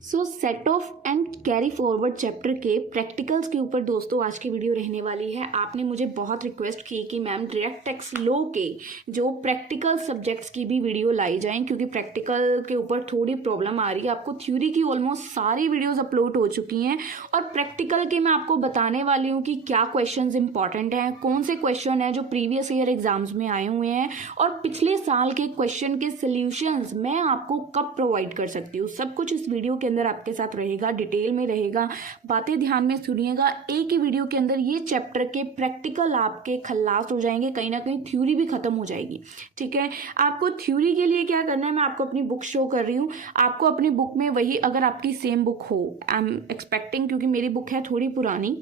So set of and carry forward chapter के practicals के ऊपर दोस्तों आज की वीडियो रहने वाली है। आपने मुझे बहुत रिक्वेस्ट की कि मैम डायरेक्ट टैक्स लॉ के जो प्रैक्टिकल सब्जेक्ट्स की भी वीडियो लाई जाएं, क्योंकि प्रैक्टिकल के ऊपर थोड़ी प्रॉब्लम आ रही है। आपको थ्योरी की ऑलमोस्ट सारी वीडियोस अपलोड हो चुकी हैं और प्रैक्टिकल के मैं आपको बताने वाली हूँ कि क्या क्वेश्चन इंपॉर्टेंट हैं, कौन से क्वेश्चन हैं जो प्रीवियस ईयर एग्जाम्स में आए हुए हैं और पिछले साल के क्वेश्चन के सोल्यूशंस मैं आपको कब प्रोवाइड कर सकती हूँ। सब कुछ इस वीडियो के अंदर आपके साथ रहेगा, डिटेल में रहेगा। बातें ध्यान में सुनिएगा। एक ही वीडियो के अंदर ये चैप्टर के प्रैक्टिकल आपके खल्लास हो जाएंगे, कहीं ना कहीं थ्योरी भी खत्म हो जाएगी। ठीक है, आपको थ्योरी के लिए क्या करना है, मैं आपको अपनी बुक शो कर रही हूँ। आपको अपनी बुक में वही, अगर आपकी सेम बुक हो, आई एम एक्सपेक्टिंग, क्योंकि मेरी बुक है थोड़ी पुरानी,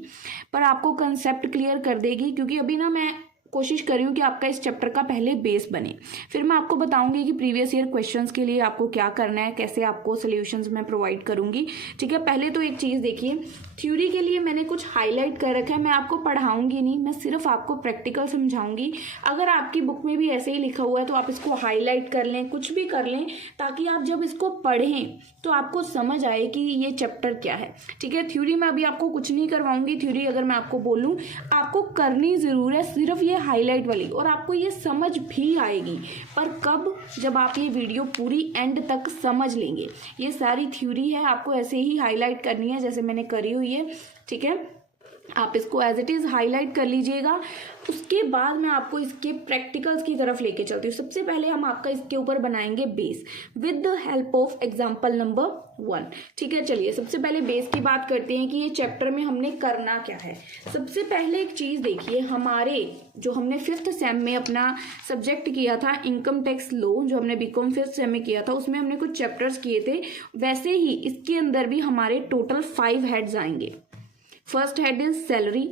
पर आपको कंसेप्ट क्लियर कर देगी। क्योंकि अभी ना मैं कोशिश कर रही हूँ कि आपका इस चैप्टर का पहले बेस बने, फिर मैं आपको बताऊंगी कि प्रीवियस ईयर क्वेश्चंस के लिए आपको क्या करना है, कैसे आपको सॉल्यूशंस मैं प्रोवाइड करूंगी। ठीक है, पहले तो एक चीज़ देखिए, थ्योरी के लिए मैंने कुछ हाईलाइट कर रखा है। मैं आपको पढ़ाऊंगी नहीं, मैं सिर्फ आपको प्रैक्टिकल समझाऊंगी। अगर आपकी बुक में भी ऐसे ही लिखा हुआ है तो आप इसको हाईलाइट कर लें, कुछ भी कर लें, ताकि आप जब इसको पढ़ें तो आपको समझ आए कि ये चैप्टर क्या है। ठीक है, थ्योरी में अभी आपको कुछ नहीं करवाऊंगी। थ्योरी अगर मैं आपको बोलूँ आपको करनी ज़रूर है, सिर्फ ये हाईलाइट वाली, और आपको ये समझ भी आएगी। पर कब? जब आप ये वीडियो पूरी एंड तक समझ लेंगे। ये सारी थ्योरी है, आपको ऐसे ही हाईलाइट करनी है जैसे मैंने करी हुई है। ठीक है, आप इसको एज इट इज़ हाईलाइट कर लीजिएगा। उसके बाद मैं आपको इसके प्रैक्टिकल्स की तरफ लेके चलती हूँ। सबसे पहले हम आपका इसके ऊपर बनाएंगे base with the help of example number 1। ठीक है, चलिए सबसे पहले बेस की बात करते हैं कि ये चैप्टर में हमने करना क्या है। सबसे पहले एक चीज़ देखिए, हमारे जो हमने 5th सेम में अपना सब्जेक्ट किया था इनकम टैक्स लॉ, जो हमने बीकॉम 5th सेम में किया था, उसमें हमने कुछ चैप्टर्स किए थे। वैसे ही इसके अंदर भी हमारे टोटल 5 हेड्स आएंगे। First head is salary,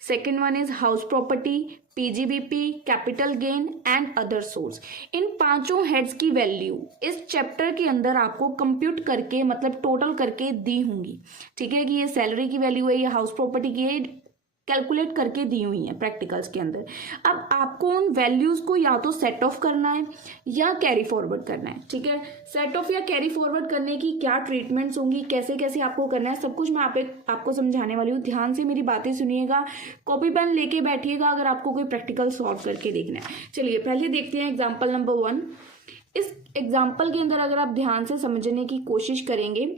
second one is house property, PGBP, capital gain and other source. इन पांचों हेड्स की वैल्यू इस चैप्टर के अंदर आपको कंप्यूट करके, मतलब टोटल करके दी होंगी। ठीक है, कि ये सैलरी की वैल्यू है, ये हाउस प्रॉपर्टी की है, कैलकुलेट करके दी हुई है प्रैक्टिकल्स के अंदर। अब आपको उन वैल्यूज को या तो सेट ऑफ करना है या कैरी फॉरवर्ड करना है। ठीक है, सेट ऑफ या कैरी फॉरवर्ड करने की क्या ट्रीटमेंट्स होंगी, कैसे कैसे आपको करना है, सब कुछ मैं आपको समझाने वाली हूँ। ध्यान से मेरी बातें सुनिएगा, कॉपी पेन लेके बैठिएगा अगर आपको कोई प्रैक्टिकल सॉल्व करके देखना है। चलिए पहले देखते हैं एग्जाम्पल नंबर 1। इस एग्जाम्पल के अंदर अगर आप ध्यान से समझने की कोशिश करेंगे,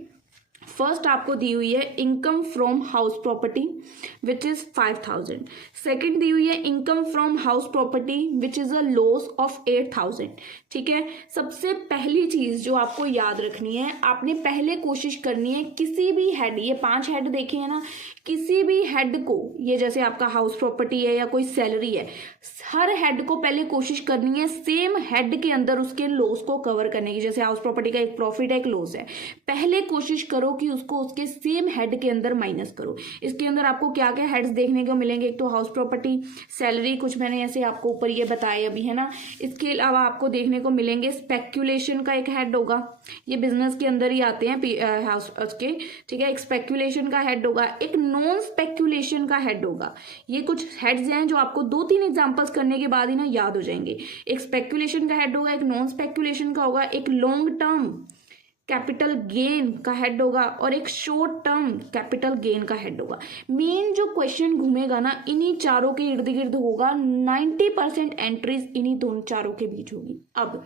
फर्स्ट आपको दी हुई है income from house property which is 5000। Second दी हुई है income from house property which is a loss of 8000। ठीक है, सबसे पहली चीज जो आपको याद रखनी है, आपने पहले कोशिश करनी है किसी भी हेड, ये 5 हेड देखे हैं ना, किसी भी हेड को, ये जैसे आपका हाउस प्रॉपर्टी है या कोई सैलरी है, हर हेड को पहले कोशिश करनी है सेम हेड के अंदर उसके लॉस को कवर करने की। जैसे हाउस प्रॉपर्टी का एक प्रॉफिट है, एक लॉस है, पहले कोशिश करो कि उसको उसके सेम हेड के अंदर माइनस करो। इसके अंदर आपको क्या क्या हेड्स देखने को मिलेंगे, एक तो हाउस प्रॉपर्टी, सैलरी, कुछ मैंने ऐसे आपको ऊपर ये बताया अभी है ना। इसके अलावा आपको देखने को मिलेंगे स्पेक्यूलेशन का एक हेड होगा, ये बिजनेस के अंदर ही आते हैं हाउस के। ठीक है, एक स्पेक्यूलेशन का हेड होगा, एक नॉन स्पेक्यूलेशन का हेड होगा। ये कुछ हेड्स हैं जो आपको 2-3 एग्जांपल्स करने के बाद ही ना याद हो जाएंगे। एक स्पेक्यूलेशन का हेड होगा, एक नॉन स्पेक्यूलेशन का होगा, एक लॉन्ग टर्म कैपिटल गेन का हेड होगा और एक शॉर्ट टर्म कैपिटल गेन का हेड होगा। मेन जो क्वेश्चन घूमेगा ना इन्हीं चारों के इर्द गिर्द होगा। 90% एंट्रीज इन्हीं दोनों चारों के बीच होगी। अब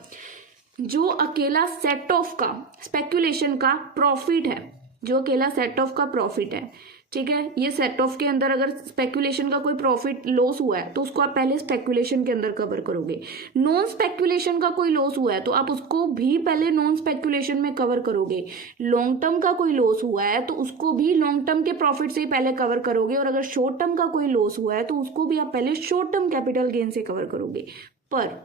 जो अकेला सेट ऑफ का स्पेक्यूलेशन का प्रॉफिट है, जो अकेला सेट ऑफ का प्रॉफिट है, ठीक है, ये सेट ऑफ के अंदर अगर स्पेक्यूलेशन का कोई प्रॉफिट लॉस हुआ है तो उसको आप पहले स्पेक्यूलेशन के अंदर कवर करोगे। नॉन स्पेक्यूलेशन का कोई लॉस हुआ है तो आप उसको भी पहले नॉन स्पेक्यूलेशन में कवर करोगे। लॉन्ग टर्म का कोई लॉस हुआ है तो उसको भी लॉन्ग टर्म के प्रॉफिट से पहले कवर करोगे, और अगर शॉर्ट टर्म का कोई लॉस हुआ है तो उसको भी आप पहले शॉर्ट टर्म कैपिटल गेन से कवर करोगे। पर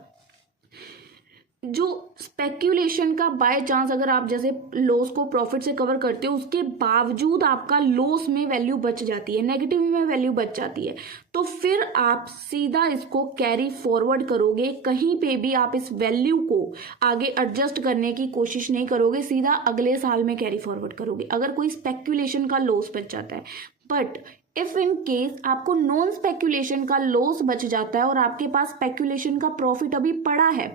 जो स्पेक्यूलेशन का बाय चांस अगर आप जैसे लॉस को प्रॉफिट से कवर करते हो, उसके बावजूद आपका लॉस में वैल्यू बच जाती है, नेगेटिव में वैल्यू बच जाती है, तो फिर आप सीधा इसको कैरी फॉरवर्ड करोगे। कहीं पे भी आप इस वैल्यू को आगे एडजस्ट करने की कोशिश नहीं करोगे, सीधा अगले साल में कैरी फॉरवर्ड करोगे अगर कोई स्पेक्यूलेशन का लॉस बच जाता है। बट इफ इन केस आपको नॉन स्पेक्यूलेशन का लॉस बच जाता है और आपके पास स्पेक्यूलेशन का प्रॉफिट अभी पड़ा है,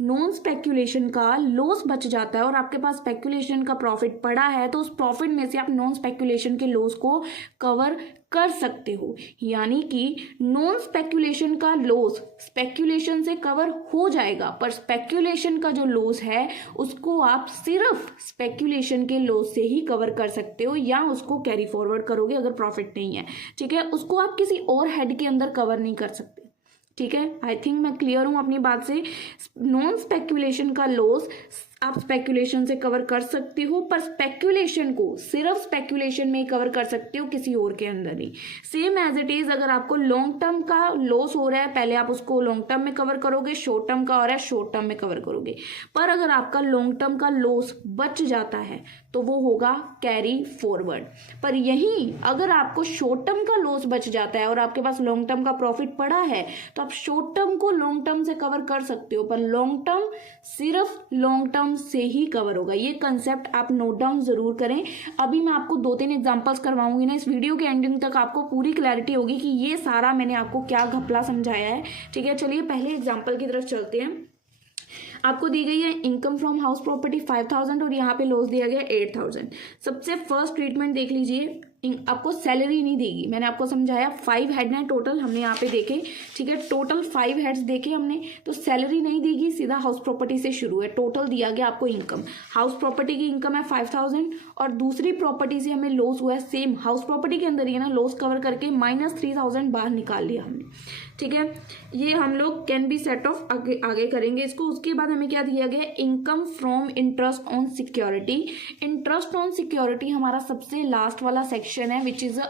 नॉन स्पेक्यूलेशन का लॉस बच जाता है और आपके पास स्पेक्यूलेशन का प्रॉफिट पड़ा है, तो उस प्रॉफिट में से आप नॉन स्पेक्यूलेशन के लॉस को कवर कर सकते हो। यानी कि नॉन स्पेक्यूलेशन का लॉस स्पेक्यूलेशन से कवर हो जाएगा, पर स्पेक्यूलेशन का जो लॉस है उसको आप सिर्फ स्पेक्यूलेशन के लॉस से ही कवर कर सकते हो या उसको कैरी फॉरवर्ड करोगे अगर प्रॉफिट नहीं है, ठीक है। उसको आप किसी और हेड के अंदर कवर नहीं कर सकते, ठीक है। आई थिंक मैं क्लियर हूं अपनी बात से। नॉन स्पेक्यूलेशन का लॉस आप स्पेक्यूलेशन से कवर कर सकते हो, पर स्पेक्यूलेशन को सिर्फ स्पेक्यूलेशन में ही कवर कर सकते हो, किसी और के अंदर नहीं। सेम एज इट इज, अगर आपको लॉन्ग टर्म का लॉस हो रहा है, पहले आप उसको लॉन्ग टर्म में कवर करोगे, शॉर्ट टर्म का हो रहा है शॉर्ट टर्म में कवर करोगे। पर अगर आपका लॉन्ग टर्म का लॉस बच जाता है तो वो होगा कैरी फॉरवर्ड। पर यहीं अगर आपको शॉर्ट टर्म का लॉस बच जाता है और आपके पास लॉन्ग टर्म का प्रॉफिट पड़ा है, तो आप शॉर्ट टर्म को लॉन्ग टर्म से कवर कर सकते हो, पर लॉन्ग टर्म सिर्फ लॉन्ग टर्म से ही कवर होगा। ये कंसेप्ट आप नोट डाउन जरूर करें। अभी मैं आपको 2-3 एग्जांपल्स करवाऊंगी ना, इस वीडियो के एंडिंग तक आपको पूरी क्लैरिटी होगी कि ये सारा मैंने आपको क्या घपला समझाया है, ठीक है। चलिए पहले एग्जांपल की तरफ चलते हैं। आपको दी गई है इनकम फ्रॉम हाउस प्रॉपर्टी 5000 और यहाँ पे लॉस दिया गया 8000। सबसे फर्स्ट ट्रीटमेंट देख लीजिए, आपको सैलरी नहीं देगी। मैंने आपको समझाया 5 हेड हैं टोटल, हमने यहाँ पे देखे, ठीक है। टोटल 5 हेड्स देखे हमने, तो सैलरी नहीं देगी, सीधा हाउस प्रॉपर्टी से शुरू है। टोटल दिया गया आपको इनकम, हाउस प्रॉपर्टी की इनकम है 5000 और दूसरी प्रॉपर्टी से हमें लॉस हुआ है सेम हाउस प्रॉपर्टी के अंदर ही है ना, लॉस कवर करके -3000 बाहर निकाल लिया हमने, ठीक है। ये हम लोग कैन बी सेट ऑफ आगे करेंगे इसको। उसके बाद हमें क्या दिया गया, income from interest on security. Interest on security हमारा सबसे लास्ट वाला सेक्शन है, विच इज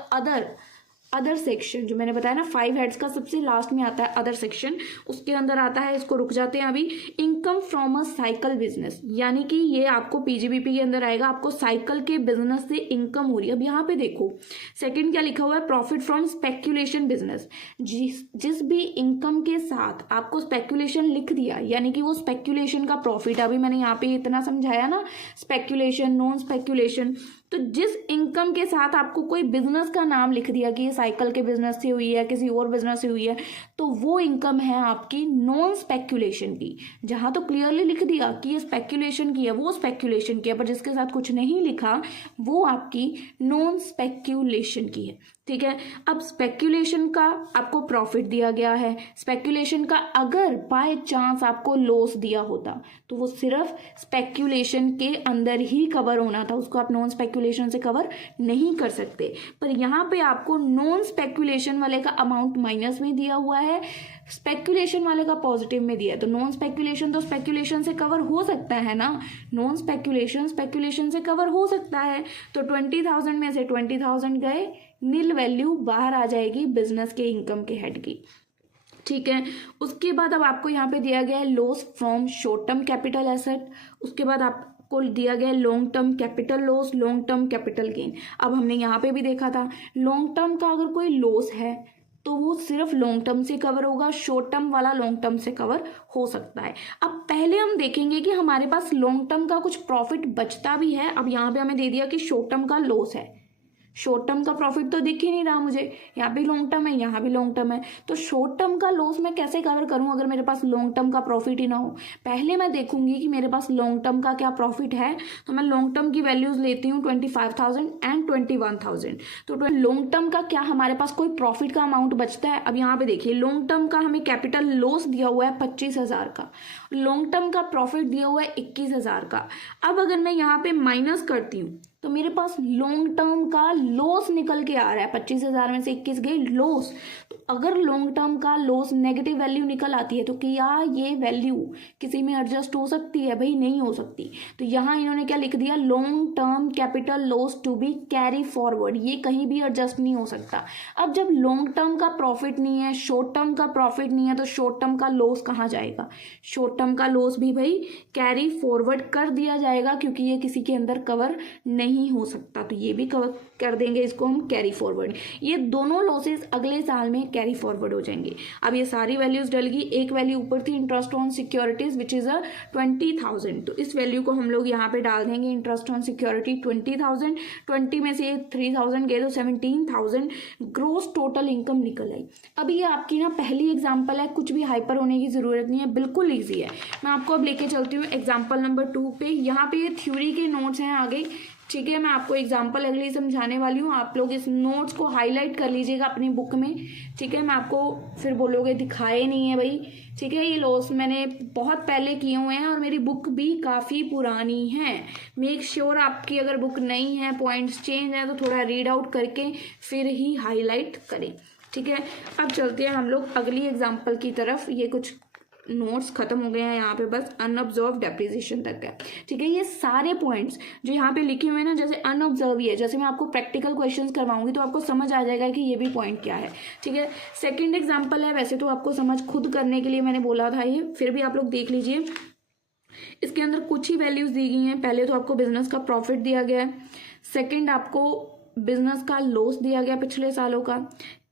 अदर सेक्शन। जो मैंने बताया ना 5 हेड्स का सबसे लास्ट में आता है अदर सेक्शन, उसके अंदर आता है, इसको रुक जाते हैं अभी। Income from a cycle business, यानी कि ये आपको पीजीबीपी के अंदर आएगा, आपको साइकिल के बिजनेस से इनकम हो रही है। अब यहाँ पे देखो सेकंड क्या लिखा हुआ है, प्रॉफिट फ्रॉम स्पेक्यूलेशन बिजनेस। जिस भी इनकम के साथ आपको स्पेक्यूलेशन लिख दिया, यानी कि वो स्पेक्यूलेशन का प्रॉफिट, अभी मैंने यहाँ पे इतना समझाया ना, स्पेक्यूलेशन नॉन स्पेक्यूलेशन, तो जिस इनकम के साथ आपको कोई बिजनेस का नाम लिख दिया कि ये साइकिल के बिजनेस से हुई है, किसी और बिजनेस से हुई है, तो वो इनकम है आपकी नॉन स्पेक्यूलेशन की। जहां तो क्लियरली लिख दिया कि ये स्पेक्यूलेशन की है, वो स्पेक्यूलेशन की है, पर जिसके साथ कुछ नहीं लिखा वो आपकी नॉन स्पेक्यूलेशन की है, ठीक है। अब स्पेक्यूलेशन का आपको प्रॉफिट दिया गया है, स्पेक्यूलेशन का अगर बाय चांस आपको लॉस दिया होता तो वो सिर्फ स्पेक्यूलेशन के अंदर ही कवर होना था, उसको आप नॉन स्पेक्यूलेशन से कवर नहीं कर सकते। पर यहाँ पे आपको नॉन स्पेक्यूलेशन वाले का अमाउंट माइनस में दिया हुआ है, स्पेक्यूलेशन वाले का पॉजिटिव में दिया है, तो नॉन स्पेक्यूलेशन तो स्पेक्यूलेशन से कवर हो सकता है ना, नॉन स्पेक्यूलेशन स्पेक्यूलेशन से कवर हो सकता है। तो 20,000 में से 20,000 गए, नील वैल्यू बाहर आ जाएगी बिजनेस के इनकम के हेड की, ठीक है। उसके बाद अब आपको यहाँ पे दिया गया है loss from short term capital asset. उसके बाद आपको दिया गया है long term capital loss, long term capital gain. अब हमने यहाँ पे भी देखा था लॉन्ग टर्म का अगर कोई लॉस है तो वो सिर्फ लॉन्ग टर्म से कवर होगा, शॉर्ट टर्म वाला लॉन्ग टर्म से कवर हो सकता है। अब पहले हम देखेंगे कि हमारे पास लॉन्ग टर्म का कुछ प्रॉफिट बचता भी है। अब यहाँ पे हमें दे दिया कि शॉर्ट टर्म का लॉस है, शॉर्ट टर्म का प्रॉफिट तो दिख ही नहीं रहा मुझे, यहाँ भी लॉन्ग टर्म है, यहाँ भी लॉन्ग टर्म है, तो शॉर्ट टर्म का लॉस मैं कैसे कवर करूँ अगर मेरे पास लॉन्ग टर्म का प्रॉफिट ही ना हो। पहले मैं देखूंगी कि मेरे पास लॉन्ग टर्म का क्या प्रॉफिट है, तो मैं लॉन्ग टर्म की वैल्यूज लेती हूँ 25,000 एंड 21,000। तो लॉन्ग टर्म का क्या हमारे पास कोई प्रॉफिट का अमाउंट बचता है। अब यहाँ पे देखिए लॉन्ग टर्म का हमें कैपिटल लॉस दिया हुआ है 25,000 का, लॉन्ग टर्म का प्रॉफिट दिया हुआ है 21,000 का। अब अगर मैं यहाँ पे माइनस करती हूँ तो मेरे पास लॉन्ग टर्म का लॉस निकल के आ रहा है, 25,000 में से 21 गए लॉस। तो अगर लॉन्ग टर्म का लॉस नेगेटिव वैल्यू निकल आती है तो क्या ये वैल्यू किसी में एडजस्ट हो सकती है? भाई नहीं हो सकती। तो यहाँ इन्होंने क्या लिख दिया, long term capital loss to be carry forward, ये कहीं भी एडजस्ट नहीं हो सकता। अब जब लॉन्ग टर्म का प्रॉफिट नहीं है, शॉर्ट टर्म का प्रॉफिट नहीं है, तो शॉर्ट टर्म का लॉस कहाँ जाएगा? शॉर्ट टर्म का लॉस भी भाई कैरी फॉरवर्ड कर दिया जाएगा, क्योंकि ये किसी के अंदर कवर नहीं हो सकता, तो ये भी कवर कर देंगे इसको हम कैरी फॉरवर्ड। ये दोनों लॉसेस अगले साल में कैरी फॉरवर्ड हो जाएंगे। अब ये सारी वैल्यूज डल गई। एक वैल्यू ऊपर थी interest on securities which is 20,000, तो इस वैल्यू को हम लोग यहाँ पे डाल देंगे। इंटरेस्ट ऑन सिक्योरिटी 20,000, 20 में से 3,000 गए तो 17,000 ग्रोस टोटल इनकम निकल आई। अभी ये आपकी ना पहली एग्जाम्पल है, कुछ भी हाइपर होने की जरूरत नहीं है, बिल्कुल ईजी है। मैं आपको अब लेके चलती हूँ एग्जाम्पल नंबर 2 पे। यहाँ पे ये थ्योरी के नोट्स हैं आगे, ठीक है। मैं आपको एग्जाम्पल अगली समझाने वाली हूँ, आप लोग इस नोट्स को हाईलाइट कर लीजिएगा अपनी बुक में, ठीक है। मैं आपको फिर बोलोगे दिखाए नहीं है भाई, ठीक है। ये लॉस मैंने बहुत पहले किए हुए हैं और मेरी बुक भी काफ़ी पुरानी है। मेक श्योर आपकी अगर बुक नई है, पॉइंट्स चेंज है, तो थोड़ा रीड आउट करके फिर ही हाईलाइट करें, ठीक है। अब चलते हैं हम लोग अगली एग्जाम्पल की तरफ। ये कुछ नोट्स खत्म हो गए हैं यहाँ पे, बस अनऑब्जर्व डेप्रिसिएशन तक है, ठीक है। ये सारे पॉइंट्स जो यहाँ पे लिखे हुए हैं ना, जैसे अनऑब्जर्व ही है, जैसे मैं आपको प्रैक्टिकल क्वेश्चंस करवाऊंगी तो आपको समझ आ जाएगा कि ये भी पॉइंट क्या है, ठीक है। सेकंड एग्जांपल है, वैसे तो आपको समझ खुद करने के लिए मैंने बोला था ये, फिर भी आप लोग देख लीजिए। इसके अंदर कुछ ही वैल्यूज दी गई हैं। पहले तो आपको बिजनेस का प्रॉफिट दिया गया है, सेकेंड आपको बिजनेस का लॉस दिया गया पिछले सालों का,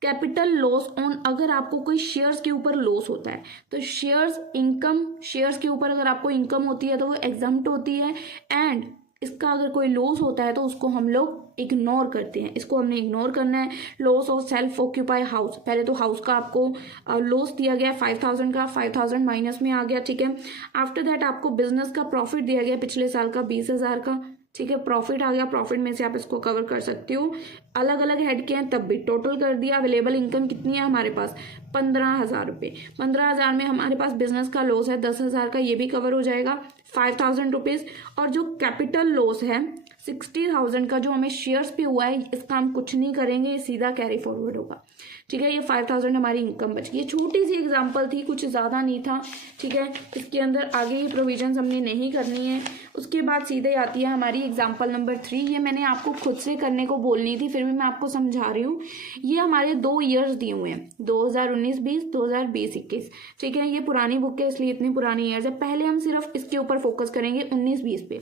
कैपिटल लॉस ऑन, अगर आपको कोई शेयर्स के ऊपर लॉस होता है तो शेयर्स इनकम, शेयर्स के ऊपर अगर आपको इनकम होती है तो वो एग्जम्प्ट होती है, एंड इसका अगर कोई लॉस होता है तो उसको हम लोग इग्नोर करते हैं, इसको हमने इग्नोर करना है। Loss of self occupy house, पहले तो हाउस का आपको लॉस दिया गया 5,000 का, 5,000 माइनस में आ गया, ठीक है। आफ्टर दैट आपको बिजनेस का प्रॉफिट दिया गया पिछले साल का 20,000 का, ठीक है। प्रॉफिट आ गया, प्रॉफिट में से आप इसको कवर कर सकते हो। अलग अलग हेड के हैं तब भी टोटल कर दिया। अवेलेबल इनकम कितनी है हमारे पास, 15,000 रुपये। 15,000 में हमारे पास बिजनेस का लॉस है 10,000 का, ये भी कवर हो जाएगा, 5,000 रुपीज़। और जो कैपिटल लॉस है 60,000 का, जो हमें शेयर्स पे हुआ है, इसका हम कुछ नहीं करेंगे, ये सीधा कैरी फॉरवर्ड होगा, ठीक है। ये 5,000 हमारी इनकम बच गई। ये छोटी सी एग्जांपल थी, कुछ ज़्यादा नहीं था, ठीक है। इसके अंदर आगे ये प्रोविजंस हमने नहीं करनी है। उसके बाद सीधे आती है हमारी एग्जांपल नंबर 3। ये मैंने आपको खुद से करने को बोलनी थी, फिर भी मैं आपको समझा रही हूँ। ये हमारे 2 ईयर्स दिए हुए हैं, 2019-20, 2020-21, ठीक है। ये पुरानी बुक है इसलिए इतनी पुरानी ईयर्स है। पहले हम सिर्फ इसके ऊपर फोकस करेंगे 19-20 पे।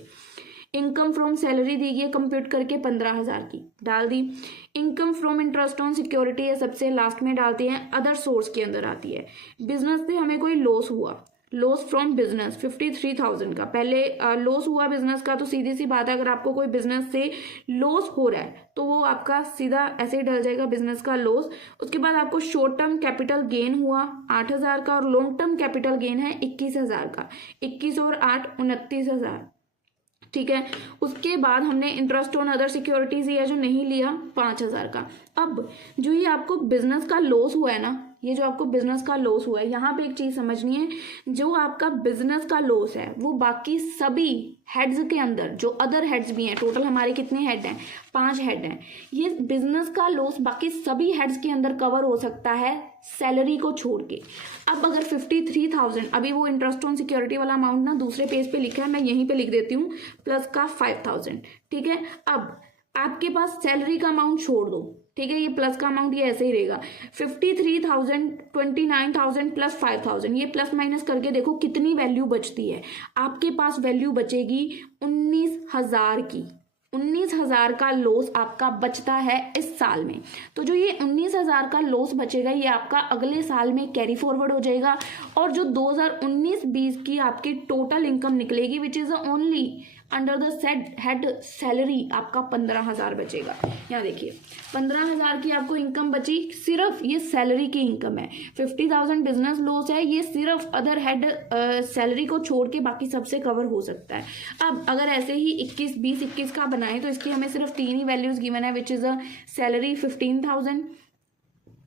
इनकम फ्रॉम सैलरी दी गई है, कंप्यूट करके 15,000 की डाल दी। Income from interest on security है, सबसे लास्ट में डालते हैं, अदर सोर्स के अंदर आती है। बिजनेस से हमें कोई लॉस हुआ, लॉस फ्रॉम बिजनेस 53,000 का, पहले लॉस हुआ बिजनेस का, तो सीधी सी बात है अगर आपको कोई बिजनेस से लॉस हो रहा है तो वो आपका सीधा ऐसे ही डल जाएगा, बिजनेस का लॉस। उसके बाद आपको शॉर्ट टर्म कैपिटल गेन हुआ 8,000 का, और लॉन्ग टर्म कैपिटल गेन है 21,000 का, 21 और 8 29,000, ठीक है। उसके बाद हमने इंटरेस्ट ऑन अदर सिक्योरिटीज लिया जो नहीं लिया 5,000 का। अब जो ये आपको बिजनेस का लॉस हुआ है ना, ये जो आपको बिजनेस का लॉस हुआ है, यहाँ पे एक चीज समझनी है, जो आपका बिजनेस का लॉस है वो बाकी सभी हेड्स के अंदर, जो अदर हेड्स भी हैं, टोटल हमारे कितने हेड हैं, 5 हेड हैं, ये बिजनेस का लॉस बाकी सभी हेड्स के अंदर कवर हो सकता है सैलरी को छोड़ के। अब अगर 53,000, अभी वो इंटरेस्ट ऑन सिक्योरिटी वाला अमाउंट ना दूसरे पेज पे लिखा है, मैं यहीं पे लिख देती हूँ, प्लस का 5,000, ठीक है। अब आपके पास सैलरी का अमाउंट छोड़ दो, ठीक है, ये प्लस का अमाउंट ये ऐसे ही रहेगा, 53,000, 29,000 प्लस 5,000, ये प्लस माइनस करके देखो कितनी वैल्यू बचती है। आपके पास वैल्यू बचेगी 19,000 की। 19,000 का लॉस आपका बचता है इस साल में। तो जो ये 19,000 का लॉस बचेगा ये आपका अगले साल में कैरी फॉरवर्ड हो जाएगा, और जो 2019-20 की आपकी टोटल इनकम निकलेगी which is only under the said head salary, आपका 15,000 बचेगा। यहाँ देखिए 15,000 की आपको इनकम बची, सिर्फ ये सैलरी की इनकम है। 50,000 बिजनेस लॉस है, ये सिर्फ अदर हेड सैलरी को छोड़ के बाकी सबसे कवर हो सकता है। अब अगर ऐसे ही 21 का बनाए तो इसकी हमें सिर्फ 3 ही वैल्यूज गिवन है, विच इज अ सैलरी 15,000,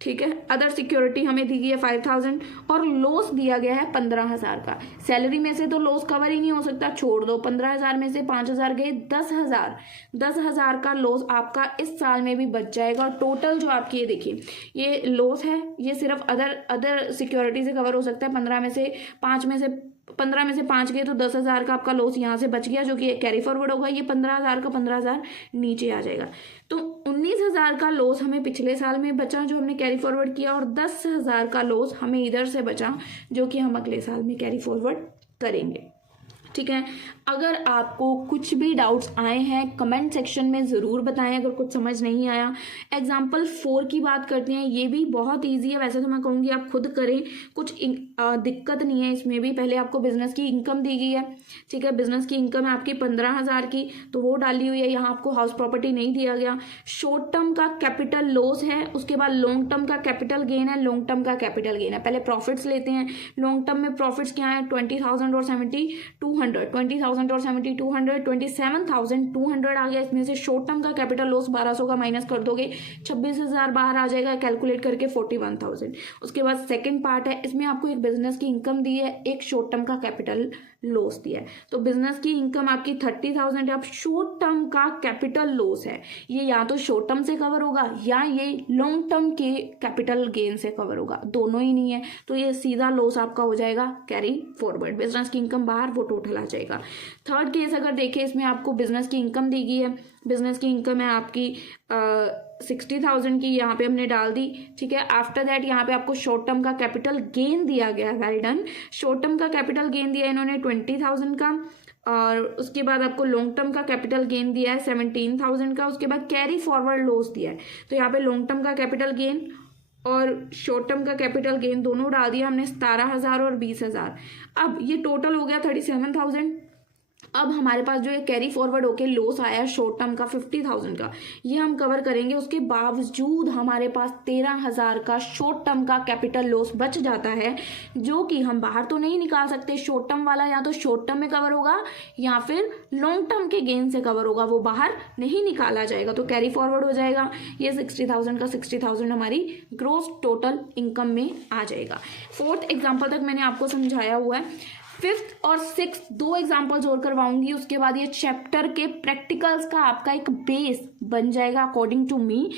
ठीक है, अदर सिक्योरिटी हमें दी गई है 5,000, और लॉस दिया गया है 15,000 का। सैलरी में से तो लॉस कवर ही नहीं हो सकता, छोड़ दो, 15,000 में से 5,000 गए, 10,000 का लॉस आपका इस साल में भी बच जाएगा। और टोटल जो आपकी ये देखिए ये लॉस है, ये सिर्फ अदर सिक्योरिटी से कवर हो सकता है। 15 में से 5 गए तो 10,000 का आपका लॉस यहाँ से बच गया, जो कि कैरी फॉरवर्ड होगा। ये 15,000 का 15,000 नीचे आ जाएगा। तो 19,000 का लॉस हमें पिछले साल में बचा जो हमने कैरी फॉरवर्ड किया, और 10,000 का लॉस हमें इधर से बचा जो कि हम अगले साल में कैरी फॉरवर्ड करेंगे, ठीक है। अगर आपको कुछ भी डाउट्स आए हैं कमेंट सेक्शन में ज़रूर बताएं, अगर कुछ समझ नहीं आया। एग्जाम्पल 4 की बात करते हैं, ये भी बहुत ईजी है, वैसे तो मैं कहूँगी आप खुद करें, कुछ दिक्कत नहीं है इसमें भी। पहले आपको बिजनेस की इनकम दी गई है, ठीक है, बिजनेस की इनकम है आपकी 15,000 की, तो वो डाली हुई है, यहाँ आपको हाउस प्रॉपर्टी नहीं दिया गया। शॉर्ट टर्म का कैपिटल लॉस है, उसके बाद लॉन्ग टर्म का कैपिटल गेन है, लॉन्ग टर्म का कैपिटल गेन है। पहले प्रॉफिट्स लेते हैं, लॉन्ग टर्म में प्रॉफिट्स क्या है, 20,000 और 70,200, 20,000 और 70,200, 27,200 आ गया। इसमें से शॉर्ट टर्म का कैपिटल लॉस 1200 का माइनस कर दोगे, 26,000 बाहर आ जाएगा, कैलकुलेट करके 41,000। उसके बाद सेकंड पार्ट है, इसमें आपको एक बिजनेस की इनकम दी है, एक शॉर्ट टर्म का कैपिटल लॉस दिया है। तो बिजनेस की इनकम आपकी 30,000 है, अब शॉर्ट टर्म का कैपिटल लॉस है, ये या तो शॉर्ट टर्म से कवर होगा या ये लॉन्ग टर्म के कैपिटल गेन से कवर होगा, दोनों ही नहीं है, तो ये सीधा लॉस आपका हो जाएगा कैरी फॉरवर्ड। बिजनेस की इनकम बाहर, वो टोटल आ जाएगा। थर्ड केस अगर देखें, इसमें आपको बिजनेस की इनकम दी गई है, बिजनेस की इनकम है आपकी 60,000 की, यहाँ पे हमने डाल दी, ठीक है। आफ्टर दैट यहाँ पे आपको शॉर्ट टर्म का कैपिटल गेन दिया गया, वेल डन। शॉर्ट टर्म का कैपिटल गेन दिया इन्होंने 20,000 का, और उसके बाद आपको लॉन्ग टर्म का कैपिटल गेन दिया है 17,000 का। उसके बाद कैरी फॉरवर्ड लॉस दिया है, तो यहाँ पे लॉन्ग टर्म का कैपिटल गेन और शॉर्ट टर्म का कैपिटल गेन दोनों डाल दिया हमने, 17,000 और 20,000। अब ये टोटल हो गया 37,000। अब हमारे पास जो ये कैरी फॉरवर्ड होके लॉस आया शॉर्ट टर्म का 50,000 का, ये हम कवर करेंगे। उसके बावजूद हमारे पास 13,000 का शॉर्ट टर्म का कैपिटल लॉस बच जाता है, जो कि हम बाहर तो नहीं निकाल सकते। शॉर्ट टर्म वाला या तो शॉर्ट टर्म में कवर होगा या फिर लॉन्ग टर्म के गेन से कवर होगा, वो बाहर नहीं निकाला जाएगा, तो कैरी फॉरवर्ड हो जाएगा। ये 60,000 का 60,000 हमारी ग्रोस टोटल इनकम में आ जाएगा। फोर्थ एग्जाम्पल तक मैंने आपको समझाया हुआ है। फिफ्थ और सिक्स्थ 2 एग्जाम्पल्स और करवाऊंगी, उसके बाद ये चैप्टर के प्रैक्टिकल्स का आपका एक बेस बन जाएगा अकॉर्डिंग टू मी।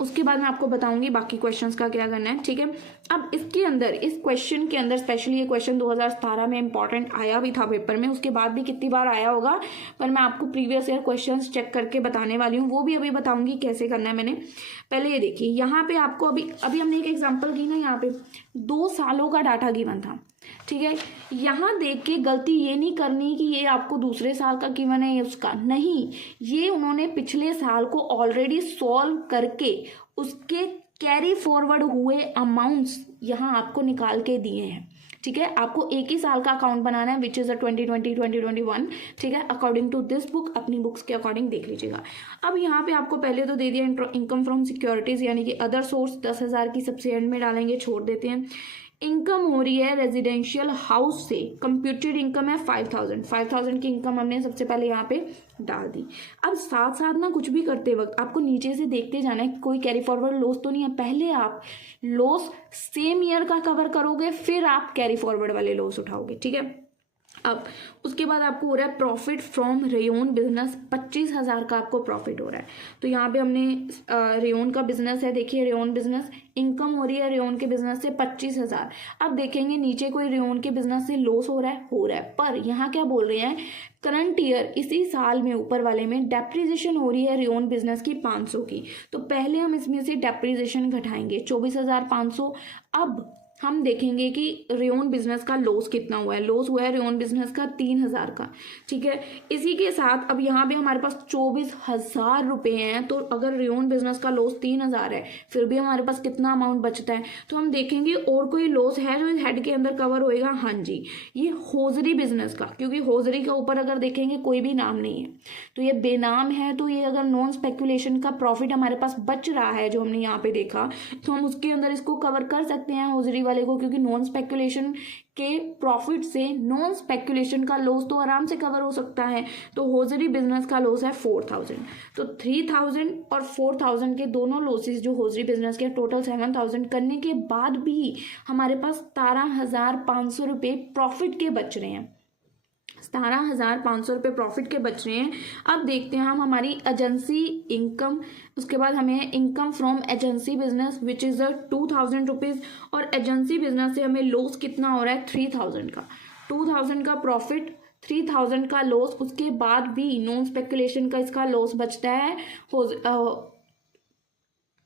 उसके बाद मैं आपको बताऊंगी बाकी क्वेश्चंस का क्या करना है, ठीक है। अब इसके अंदर, इस क्वेश्चन के अंदर स्पेशली ये क्वेश्चन 2017 में इंपॉर्टेंट आया भी था पेपर में, उसके बाद भी कितनी बार आया होगा, पर मैं आपको प्रीवियस ईयर क्वेश्चंस चेक करके बताने वाली हूँ, वो भी अभी बताऊंगी कैसे करना है। मैंने पहले ये देखिए, यहाँ पे आपको अभी हमने एक एग्जाम्पल की ना, यहाँ पे 2 सालों का डाटा गिवन था, ठीक है। यहाँ देख के गलती ये नहीं करनी कि ये आपको दूसरे साल का गिवन है, उसका नहीं, ये उन्होंने पिछले साल को ऑलरेडी सॉल्व करके उसके कैरी फॉरवर्ड हुए अमाउंट्स यहाँ आपको निकाल के दिए हैं, ठीक है। आपको एक ही साल का अकाउंट बनाना है, विच इज़ अ 2020 2021, ठीक है, अकॉर्डिंग टू दिस बुक, अपनी बुक्स के अकॉर्डिंग देख लीजिएगा। अब यहाँ पे आपको पहले तो दे दिया इनकम फ्रॉम सिक्योरिटीज यानी कि अदर सोर्स 10,000 की सबसे एंड में डालेंगे, छोड़ देते हैं। इनकम हो रही है रेजिडेंशियल हाउस से, कंप्यूटेड इनकम है 5,000 की इनकम हमने सबसे पहले यहाँ पे डाल दी। अब साथ साथ ना कुछ भी करते वक्त आपको नीचे से देखते जाना है कोई कैरी फॉरवर्ड लॉस तो नहीं है। पहले आप लॉस सेम ईयर का कवर करोगे, फिर आप कैरी फॉरवर्ड वाले लॉस उठाओगे, ठीक है। अब उसके बाद आपको हो रहा है प्रॉफिट फ्रॉम रेयोन बिजनेस, 25,000 का आपको प्रॉफिट हो रहा है। तो यहाँ पे हमने रेयोन का बिजनेस है, देखिए रेयोन बिजनेस इनकम हो रही है रेयोन के बिजनेस से 25,000। अब देखेंगे नीचे कोई रेयोन के बिजनेस से लॉस हो रहा है, पर यहाँ क्या बोल रहे हैं, करंट ईयर इसी साल में ऊपर वाले में डेप्रिसिएशन हो रही है रेयोन बिजनेस की 500 की। तो पहले हम इसमें से डेप्रिसिएशन घटाएंगे 24,500। अब हम देखेंगे कि रेयोन बिजनेस का लॉस कितना हुआ है, लॉस हुआ है रेयोन बिजनेस का 3,000 का, ठीक है। इसी के साथ अब यहाँ पे हमारे पास 24,000 रुपये हैं, तो अगर रेयोन बिजनेस का लॉस 3,000 है, फिर भी हमारे पास कितना अमाउंट बचता है, तो हम देखेंगे और कोई लॉस है जो इस हेड के अंदर कवर होएगा। हाँ जी, ये हौजरी बिजनेस का, क्योंकि हौजरी के ऊपर अगर देखेंगे कोई भी नाम नहीं है, तो ये बेनाम है, तो ये अगर नॉन स्पेकुलेशन का प्रॉफिट हमारे पास बच रहा है जो हमने यहाँ पे देखा, तो हम उसके अंदर इसको कवर कर सकते हैं हौजरी वाले को, क्योंकि नॉन स्पेकुलेशन के प्रॉफिट से नॉन स्पेकुलेशन का लॉस तो आराम से कवर हो सकता है। तो हौजरी बिजनेस का लॉस है 4,000, तो 3,000 और 4,000 के दोनों लॉसेस जो हौजरी बिजनेस के टोटल 7,000 करने के बाद भी हमारे पास 17,500 रुपये प्रॉफिट के बच रहे हैं, 17,500 रुपये प्रॉफिट के बच रहे हैं। अब देखते हैं हम हमारी एजेंसी इनकम, उसके बाद हमें income from agency business which is 2,000 rupees, और एजेंसी बिजनेस से हमें लॉस कितना हो रहा है 3,000 का, 2,000 का प्रॉफिट 3,000 का लॉस, उसके बाद भी नॉन स्पेकुलेशन का इसका लॉस बचता है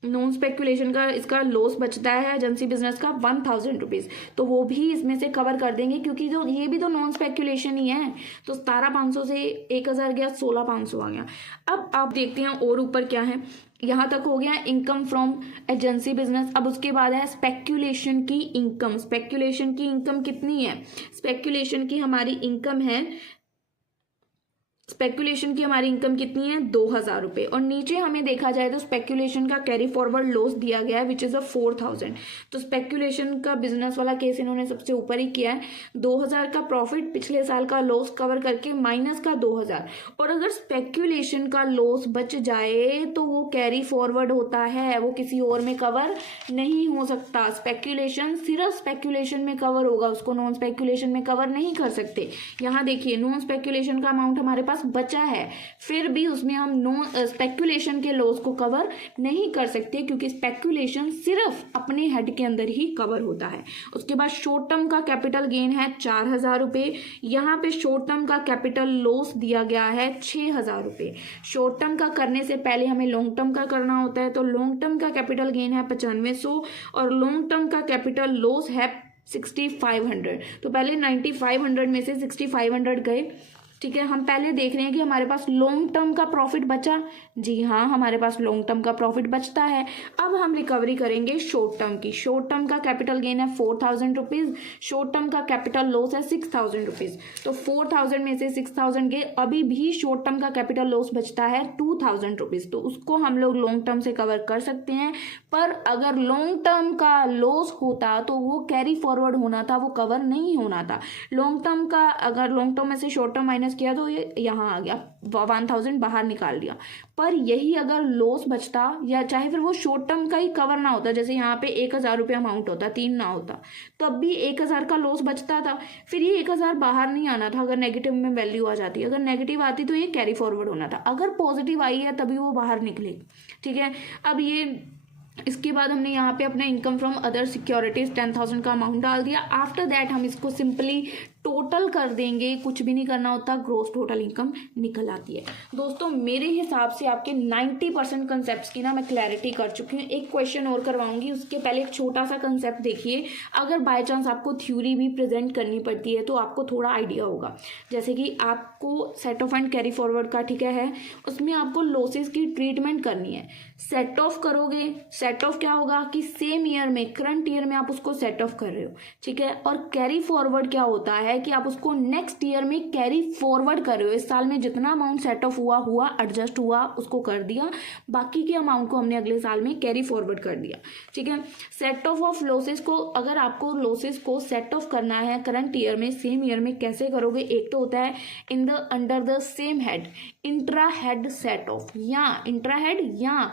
नॉन स्पेक्यूलेशन का इसका लॉस बचता है एजेंसी बिजनेस का 1000 रुपीज़, तो वो भी इसमें से कवर कर देंगे क्योंकि जो ये भी तो नॉन स्पेक्यूलेशन ही है। तो 17,500 से 1000 गया, 16,500 आ गया। अब आप देखते हैं और ऊपर क्या है। यहाँ तक हो गया इनकम फ्रॉम एजेंसी बिजनेस। अब उसके बाद है स्पेक्यूलेशन की इनकम। स्पेक्यूलेशन की इनकम कितनी है? स्पेक्यूलेशन की हमारी इनकम है, स्पेक्यूलेशन की हमारी इनकम कितनी है? 2,000 रुपये। और नीचे हमें देखा जाए तो स्पेक्यूलेशन का कैरी फॉरवर्ड लॉस दिया गया है विच इज़ 4,000। तो स्पेक्यूलेशन का बिजनेस वाला केस इन्होंने सबसे ऊपर ही किया है। 2,000 का प्रॉफिट पिछले साल का लॉस कवर करके माइनस का 2,000। और अगर स्पेक्यूलेशन का लॉस बच जाए तो वो कैरी फॉरवर्ड होता है, वो किसी और में कवर नहीं हो सकता। स्पेक्यूलेशन सिर्फ स्पेक्यूलेशन में कवर होगा, उसको नॉन स्पेक्यूलेशन में कवर नहीं कर सकते। यहाँ देखिए नॉन स्पेक्यूलेशन का अमाउंट हमारे पास बचा है, फिर भी उसमें हम नॉन स्पेक्यूलेशन के लॉस को कवर नहीं कर सकते क्योंकि स्पेक्यूलेशन सिर्फ अपने हेड के अंदर ही कवर होता है। उसके बाद शॉर्ट टर्म का कैपिटल गेन है 4,000 रुपये। यहाँ पे शॉर्ट टर्म का कैपिटल लॉस दिया गया है 6,000 रुपये। शॉर्ट टर्म का करने से पहले हमें लॉन्ग टर्म का करना होता है, तो लॉन्ग टर्म का कैपिटल गेन है 9500 और लॉन्ग टर्म का कैपिटल लॉस है 6,500। तो पहले 9,500 में से 6,500 गए। ठीक है, हम पहले देख रहे हैं कि हमारे पास लॉन्ग टर्म का प्रॉफिट बचा। जी हाँ, हमारे पास लॉन्ग टर्म का प्रॉफिट बचता है। अब हम रिकवरी करेंगे शॉर्ट टर्म की। शॉर्ट टर्म का कैपिटल गेन है 4,000 रुपीज़, शॉर्ट टर्म का कैपिटल लॉस है 6,000 रुपीज़। तो 4,000 में से 6,000 गए, अभी भी शॉर्ट टर्म का कैपिटल लॉस बचता है 2,000 रुपीज़। तो उसको हम लोग लॉन्ग टर्म से कवर कर सकते हैं। पर अगर लॉन्ग टर्म का लॉस होता तो वो कैरी फॉरवर्ड होना था, वो कवर नहीं होना था। लॉन्ग टर्म का अगर लॉन्ग टर्म में से शॉर्ट टर्म माइनस किया तो ये यहाँ आ गया, 1,000 बाहर निकाल दिया। पर यही अगर लॉस बचता या चाहे फिर वो शॉर्ट टर्म का ही कवर ना होता, जैसे यहाँ पे 1,000 रुपये अमाउंट होता, 3 ना होता, तब भी 1,000 का लॉस बचता था। फिर ये 1,000 बाहर नहीं आना था अगर नेगेटिव में वैल्यू आ जाती। अगर नेगेटिव आती तो ये कैरी फॉरवर्ड होना था। अगर पॉजिटिव आई है तभी वो बाहर निकलेगी। ठीक है, अब ये इसके बाद हमने यहाँ पे अपना इनकम फ्रॉम अदर सिक्योरिटीज 10,000 का अमाउंट डाल दिया। आफ्टर दैट हम इसको सिंपली टोटल कर देंगे, कुछ भी नहीं करना होता, ग्रोस टोटल इनकम निकल आती है। दोस्तों मेरे हिसाब से आपके 90% कंसेप्ट की ना मैं क्लैरिटी कर चुकी हूँ। एक क्वेश्चन और करवाऊंगी, उसके पहले एक छोटा सा कंसेप्ट देखिए। अगर बाय चांस आपको थ्योरी भी प्रेजेंट करनी पड़ती है तो आपको थोड़ा आइडिया होगा। जैसे कि आपको set of and carry forward का, ठीक है, उसमें आपको लॉसेस की ट्रीटमेंट करनी है। सेट ऑफ करोगे, सेट ऑफ क्या होगा कि सेम ईयर में, करंट ईयर में आप उसको सेट ऑफ कर रहे हो, ठीक है। और कैरी फॉरवर्ड क्या होता है कि आप उसको नेक्स्ट ईयर में कैरी फॉरवर्ड कर रहे हो। इस साल में जितना अमाउंट सेट ऑफ हुआ एडजस्ट हुआ उसको कर दिया, बाकी के अमाउंट को हमने अगले साल में कैरी फॉरवर्ड कर दिया। ठीक है, सेट ऑफ लॉसेस को, अगर आपको लॉसेस को सेट ऑफ करना है करंट ईयर में सेम ईयर में, कैसे करोगे? एक तो होता है in the under the same head, intra head set of, या इंट्रा हेड या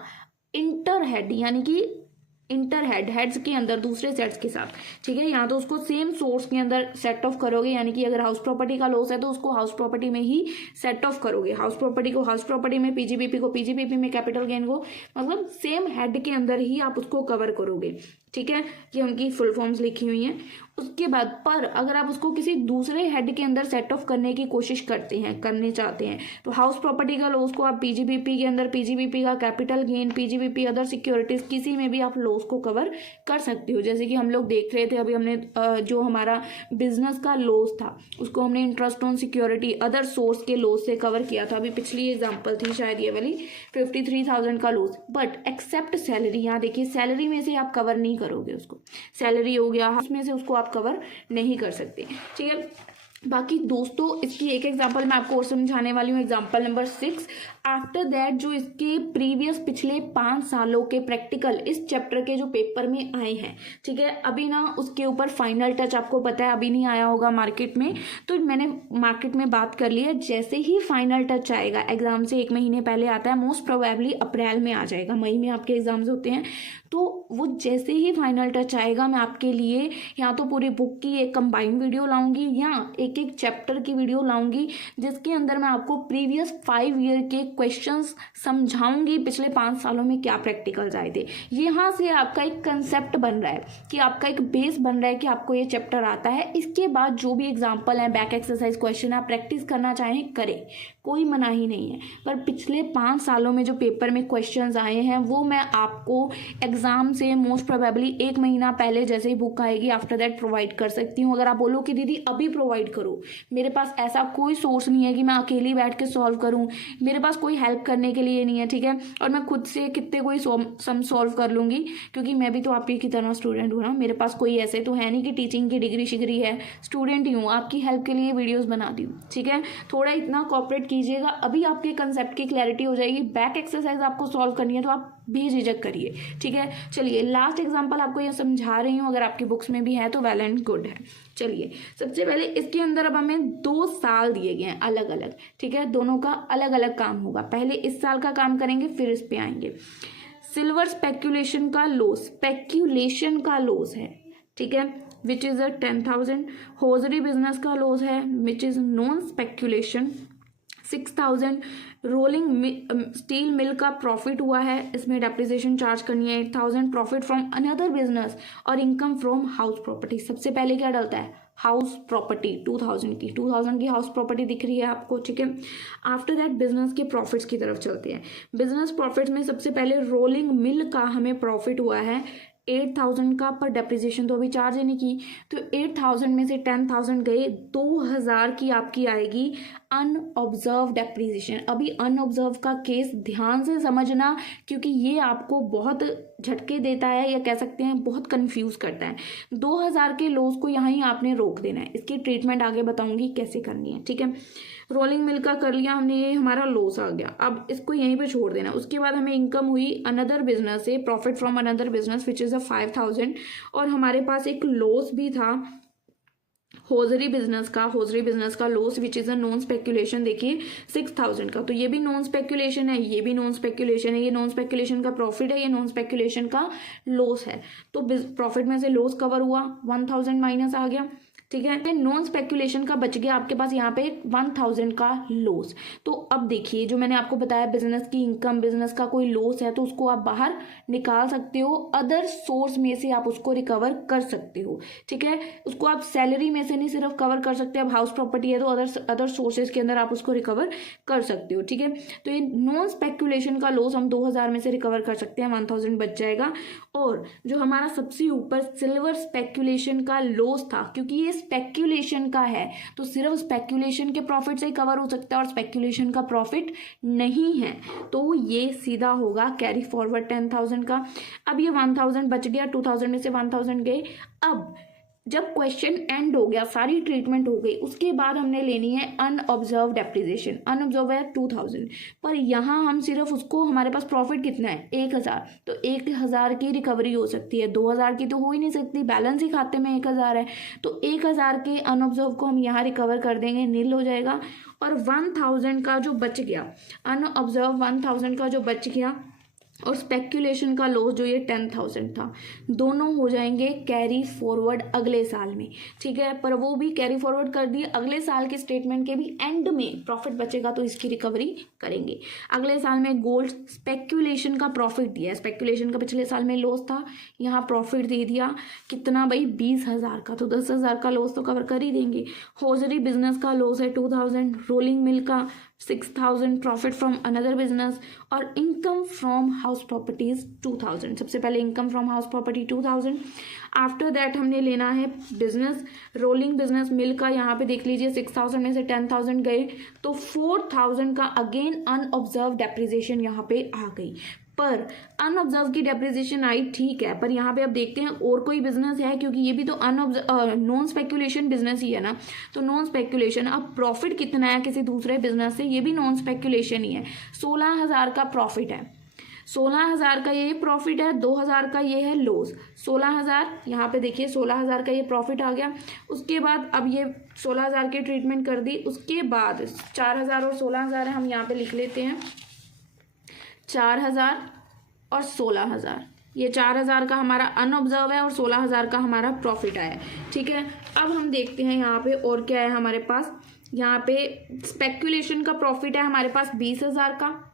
इंटर हेड, यानी कि इंटर हेड्स के अंदर दूसरे सेट्स के साथ। ठीक है, यहाँ तो उसको सेम सोर्स के अंदर सेट ऑफ करोगे, यानी कि अगर हाउस प्रॉपर्टी का लॉस है तो उसको हाउस प्रॉपर्टी में ही सेट ऑफ करोगे। हाउस प्रॉपर्टी को हाउस प्रॉपर्टी में, पीजीबीपी को पीजीबीपी में, कैपिटल गेन को मतलब सेम हेड के अंदर ही आप उसको कवर करोगे। ठीक है, ये उनकी फुल फॉर्म्स लिखी हुई हैं। उसके बाद पर अगर आप उसको किसी दूसरे हेड के अंदर सेट ऑफ करने की कोशिश करने चाहते हैं तो हाउस प्रॉपर्टी का लॉस को आप पीजीबीपी के अंदर, पीजीबीपी का capital gain, PGBP other securities, किसी में भी आप लॉस को कवर कर सकते हो। जैसे कि हम लोग देख रहे थे अभी, हमने जो हमारा बिजनेस का लॉस था उसको हमने interest on security other source के लॉस से कवर किया था। अभी पिछली एग्जाम्पल थी शायद ये वाली, 53,000 का लॉस, बट एक्सेप्ट सैलरी। यहाँ देखिए सैलरी में से आप कवर नहीं करोगे उसको, सैलरी हो गया उसमें से उसको आप कवर नहीं कर सकते। ठीक है, बाकी दोस्तों इसकी एक एग्जांपल मैं आपको और समझाने वाली हूँ, एग्जांपल नंबर 6। आफ्टर दैट जो इसके प्रीवियस पिछले 5 सालों के प्रैक्टिकल इस चैप्टर के जो पेपर में आए हैं, ठीक है, अभी ना उसके ऊपर फाइनल टच आपको पता है अभी नहीं आया होगा मार्केट में, तो मैंने मार्केट में बात कर ली है। जैसे ही फाइनल टच आएगा, एग्जाम से 1 महीने पहले आता है, मोस्ट प्रोबेबली अप्रैल में आ जाएगा, मई में आपके एग्जाम्स होते हैं, तो वो जैसे ही फाइनल टच आएगा मैं आपके लिए या तो पूरी बुक की एक कंबाइंड वीडियो लाऊंगी या एक चैप्टर की वीडियो लाऊंगी जिसके अंदर मैं आपको प्रीवियस 5 ईयर के क्वेश्चंस समझाऊंगी पिछले 5 सालों में क्या प्रैक्टिकल्स आए थे। यहाँ से आपका एक कंसेप्ट बन रहा है कि आपका एक बेस बन रहा है कि आपको ये चैप्टर आता है। इसके बाद जो भी एग्जाम्पल है, बैक एक्सरसाइज क्वेश्चन आप प्रैक्टिस करना चाहें करें, कोई मनाही नहीं है। पर पिछले 5 सालों में जो पेपर में क्वेश्चंस आए हैं वो मैं आपको एग्जाम से मोस्ट प्रोबेबली 1 महीना पहले जैसे ही बुक आएगी आफ्टर दैट प्रोवाइड कर सकती हूँ। अगर आप बोलो कि दीदी अभी प्रोवाइड करो, मेरे पास ऐसा कोई सोर्स नहीं है कि मैं अकेली बैठ के सॉल्व करूँ, मेरे पास कोई हेल्प करने के लिए नहीं है, ठीक है। और मैं खुद से कितने कोई सम सॉल्व कर लूँगी, क्योंकि मैं भी तो आप ही की तरह स्टूडेंट हूँ ना। मेरे पास कोई ऐसे तो है नहीं कि टीचिंग की डिग्री शिग्री है, स्टूडेंट ही हूँ, आपकी हेल्प के लिए वीडियोस बना दी हूँ, ठीक है। थोड़ा इतना कॉपरेट कीजिएगा, अभी आपके कंसेप्ट की क्लैरिटी हो जाएगी। बैक एक्सरसाइज आपको सॉल्व करनी है तो आप बेझिझक करिए, ठीक है। चलिए लास्ट एग्जांपल आपको ये समझा रही हूँ, अगर आपकी बुक्स में भी है तो वेल एंड गुड है। चलिए सबसे पहले इसके अंदर अब हमें 2 साल दिए गए हैं अलग अलग, ठीक है। दोनों का अलग अलग काम होगा, पहले इस साल का काम करेंगे फिर इस पे आएंगे। सिल्वर स्पेक्यूलेशन का लॉस है, ठीक है, विच इज 10,000। होजरी बिजनेस का लॉस है which is non speculation 6,000। Rolling steel mill का प्रॉफिट हुआ है, इसमें डेप्रिसिएशन चार्ज करनी है 8,000। प्रॉफिट फ्रॉम अनदर बिजनेस और इनकम फ्रॉम हाउस प्रॉपर्टी, सबसे पहले क्या डलता है हाउस प्रॉपर्टी 2,000 की हाउस प्रॉपर्टी दिख रही है आपको, ठीक है। आफ्टर दैट बिजनेस के प्रॉफिट्स की तरफ चलते हैं। बिजनेस प्रॉफिट्स में सबसे पहले रोलिंग मिल का हमें प्रॉफिट हुआ है 8,000 का, पर डेप्रिसिएशन तो अभी चार्ज ही नहीं की, तो 8,000 में से 10,000 गए, 2,000 की आपकी आएगी अनऑब्जर्व डेप्रिसिएशन। अभी अनऑब्जर्व का केस ध्यान से समझना, क्योंकि ये आपको बहुत झटके देता है या कह सकते हैं बहुत कंफ्यूज करता है। 2,000 के लॉस को यहाँ ही आपने रोक देना है, इसकी ट्रीटमेंट आगे बताऊंगी कैसे करनी है, ठीक है। रोलिंग मिल का कर लिया हमने, ये हमारा लॉस आ गया, अब इसको यहीं पे छोड़ देना। उसके बाद हमें इनकम हुई अनदर बिजनेस से, profit from another business which is 5,000। और हमारे पास एक लॉस भी था होजरी बिजनेस का loss which is a non speculation, देखिए 6,000 का, तो ये भी नॉन स्पेक्यूलेशन है, ये भी नॉन स्पेक्यूलेशन है। ये नॉन स्पेक्यूलेशन का प्रॉफिट है, ये नॉन स्पेक्यूलेशन का लॉस है। तो प्रॉफिट में से लॉस कवर हुआ, 1,000 माइनस आ गया, ठीक है। नॉन स्पेक्यूलेशन का बच गया आपके पास यहाँ पे 1,000 का लॉस। तो अब देखिए जो मैंने आपको बताया, बिजनेस की इनकम, बिजनेस का कोई लॉस है तो उसको आप बाहर निकाल सकते हो, अदर सोर्स में से आप उसको रिकवर कर सकते हो, ठीक है। उसको आप सैलरी में से नहीं सिर्फ कवर कर सकते, अब हाउस प्रॉपर्टी है तो अदर सोर्सेज के अंदर आप उसको रिकवर कर सकते हो, ठीक है। तो ये नॉन स्पेक्यूलेशन का लॉस हम 2,000 में से रिकवर कर सकते हैं, 1,000 बच जाएगा। और जो हमारा सबसे ऊपर सिल्वर स्पेक्यूलेशन का लॉस था, क्योंकि ये स्पेक्यूलेशन का है तो सिर्फ स्पेक्यूलेशन के प्रॉफिट से ही कवर हो सकता है और स्पेक्यूलेशन का प्रॉफिट नहीं है, तो ये सीधा होगा कैरी फॉरवर्ड 10,000 का। अब ये 1,000 बच गया, 2,000 में से 1,000 गए। अब जब क्वेश्चन एंड हो गया, सारी ट्रीटमेंट हो गई, उसके बाद हमने लेनी है अनऑब्जर्व डेप्रिसिएशन। अनऑब्जर्व है 2,000, पर यहाँ हम सिर्फ उसको, हमारे पास प्रॉफिट कितना है 1,000, तो 1,000 की रिकवरी हो सकती है, 2,000 की तो हो ही नहीं सकती, बैलेंस ही खाते में 1,000 है, तो 1,000 के अनऑब्जर्व को हम यहाँ रिकवर कर देंगे, नील हो जाएगा। और 1,000 का जो बच गया, अनऑब्जर्व 1,000 का जो बच गया और स्पेक्यूलेशन का लॉस जो ये 10,000 था, दोनों हो जाएंगे कैरी फॉरवर्ड अगले साल में, ठीक है। पर वो भी कैरी फॉरवर्ड कर दिए, अगले साल के स्टेटमेंट के भी एंड में प्रॉफिट बचेगा तो इसकी रिकवरी करेंगे। अगले साल में गोल्ड स्पेक्यूलेशन का प्रॉफिट दिया, स्पेक्यूलेशन का पिछले साल में लॉस था, यहाँ प्रॉफिट दे दिया कितना भाई 20,000 का, तो 10,000 का लॉस तो कवर कर ही देंगे। होजरी बिजनेस का लॉस है 2,000, रोलिंग मिल का 6,000, प्रॉफिट फ्रॉम अनदर बिजनेस और इनकम फ्रॉम हाउस प्रॉपर्टीज 2,000। सबसे पहले income from house property 2,000। After that हमने लेना है बिजनेस, रोलिंग बिजनेस मिल का, यहाँ पे देख लीजिए 6,000 में से 10,000 गए, तो 4,000 का अगेन अनऑब्जर्व डेप्रिसिएशन यहाँ पे आ गई। पर अनऑब्जर्व की डेप्रिसिएशन आई, ठीक है, पर यहाँ पे अब देखते हैं और कोई बिजनेस है, क्योंकि ये भी तो नॉन स्पेक्यूलेशन बिजनेस ही है ना, तो नॉन स्पेक्यूलेशन। अब प्रॉफिट कितना है किसी दूसरे बिजनेस से, ये भी नॉन स्पेक्यूलेशन ही है, 16,000 का प्रॉफिट है, 16,000 का ये प्रॉफिट है, 2,000 का ये है लॉस, 16,000 यहाँ पे देखिए 16,000 का ये प्रॉफिट आ गया। उसके बाद अब ये 16,000 की ट्रीटमेंट कर दी, उसके बाद 4,000 और 16,000 है, हम यहाँ पे लिख लेते हैं 4,000 और 16,000, ये 4,000 का हमारा अनऑब्जर्व है और 16,000 का हमारा प्रॉफिट आया है, ठीक है। अब हम देखते हैं यहाँ पे और क्या है हमारे पास, यहाँ पे स्पेक्यूलेशन का प्रॉफिट है हमारे पास 20,000 का,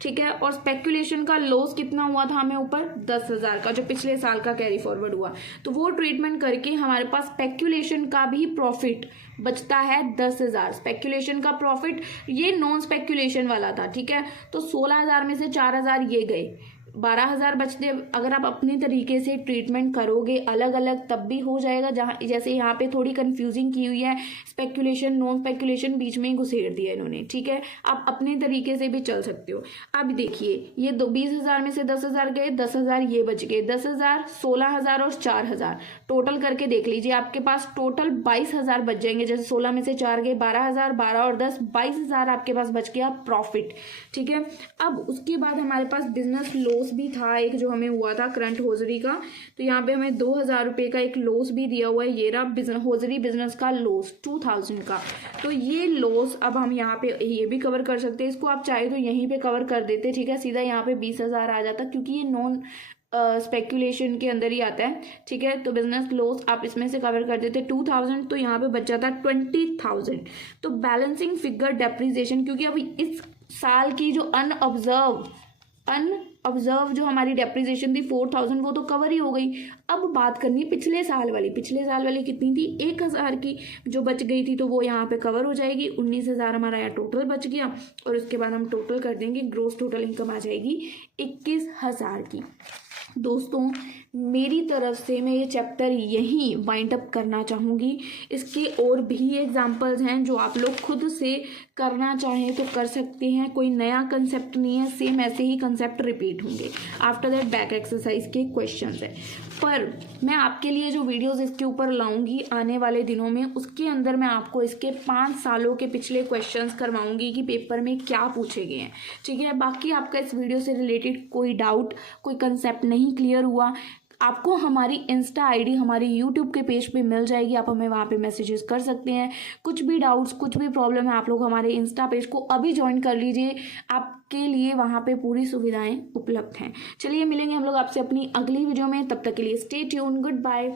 ठीक है, और स्पेक्यूलेशन का लॉस कितना हुआ था हमें ऊपर 10,000 का, जो पिछले साल का कैरी फॉरवर्ड हुआ। तो वो ट्रीटमेंट करके हमारे पास स्पेक्यूलेशन का भी प्रॉफिट बचता है 10,000। स्पेक्यूलेशन का प्रॉफिट ये नॉन स्पेक्यूलेशन वाला था, ठीक है। तो 16,000 में से 4,000 ये गए, 12,000 बचते। अगर आप अपने तरीके से ट्रीटमेंट करोगे अलग अलग तब भी हो जाएगा। जहाँ जैसे यहाँ पे थोड़ी कंफ्यूजिंग की हुई है, स्पेक्यूलेशन नॉन स्पेक्यूलेशन बीच में ही घुसेड़ दिया इन्होंने, ठीक है। आप अपने तरीके से भी चल सकते हो। अब देखिए ये 20,000 में से 10,000 गए, 10,000 ये बच गए, 10,000, 16,000 और 4,000 टोटल करके देख लीजिए, आपके पास टोटल 22,000 बच जाएंगे। जैसे 16 में से 4 गए, 12,000, 12 और 10, 22,000 आपके पास बच गया प्रॉफिट, ठीक है। अब उसके बाद हमारे पास बिजनेस लॉस भी था एक, जो हमें हुआ था करंट होजरी का। तो यहाँ पे हमें 2,000 रुपये का एक लॉस भी दिया हुआ है। ये रहा होजरी बिजनेस का लॉस 2,000 का। तो ये लॉस अब हम यहाँ पे ये भी कवर कर सकते हैं, इसको आप चाहे तो यहीं पे कवर कर देते, ठीक है। सीधा यहाँ पे 20,000 आ जाता, क्योंकि ये नॉन स्पेक्यूलेशन के अंदर ही आता है, ठीक है। तो बिजनेस लॉस आप इसमें से कवर कर देते 2,000, तो यहाँ पे बच जाता 20,000। तो बैलेंसिंग फिगर डेप्रिसिएशन, क्योंकि अभी इस साल की जो अनऑब्जर्व जो हमारी डेप्रिसिएशन थी 4,000, वो तो कवर ही हो गई। अब बात करनी पिछले साल वाली। पिछले साल वाली कितनी थी? 1,000 की जो बच गई थी, तो वो यहाँ पे कवर हो जाएगी। 19,000 हमारा यहाँ टोटल बच गया, और उसके बाद हम टोटल कर देंगे, ग्रोस टोटल इनकम आ जाएगी 21,000 की। दोस्तों मेरी तरफ से मैं ये चैप्टर यहीं वाइंड अप करना चाहूँगी। इसके और भी एग्जाम्पल्स हैं जो आप लोग खुद से करना चाहें तो कर सकते हैं। कोई नया कंसेप्ट नहीं है, सेम ऐसे ही कंसेप्ट रिपीट होंगे। आफ्टर दैट बैक एक्सरसाइज के क्वेश्चंस है। पर मैं आपके लिए जो वीडियोस इसके ऊपर लाऊंगी आने वाले दिनों में, उसके अंदर मैं आपको इसके 5 सालों के पिछले क्वेश्चंस करवाऊंगी कि पेपर में क्या पूछे गए हैं, ठीक है। बाकी आपका इस वीडियो से रिलेटेड कोई डाउट, कोई कंसेप्ट नहीं क्लियर हुआ, आपको हमारी इंस्टा आईडी हमारी यूट्यूब के पेज पे मिल जाएगी। आप हमें वहाँ पे मैसेजेस कर सकते हैं। कुछ भी डाउट्स, कुछ भी प्रॉब्लम है, आप लोग हमारे इंस्टा पेज को अभी ज्वाइन कर लीजिए, आपके लिए वहाँ पे पूरी सुविधाएं उपलब्ध हैं। चलिए मिलेंगे हम लोग आपसे अपनी अगली वीडियो में, तब तक के लिए स्टे ट्यून, गुड बाय।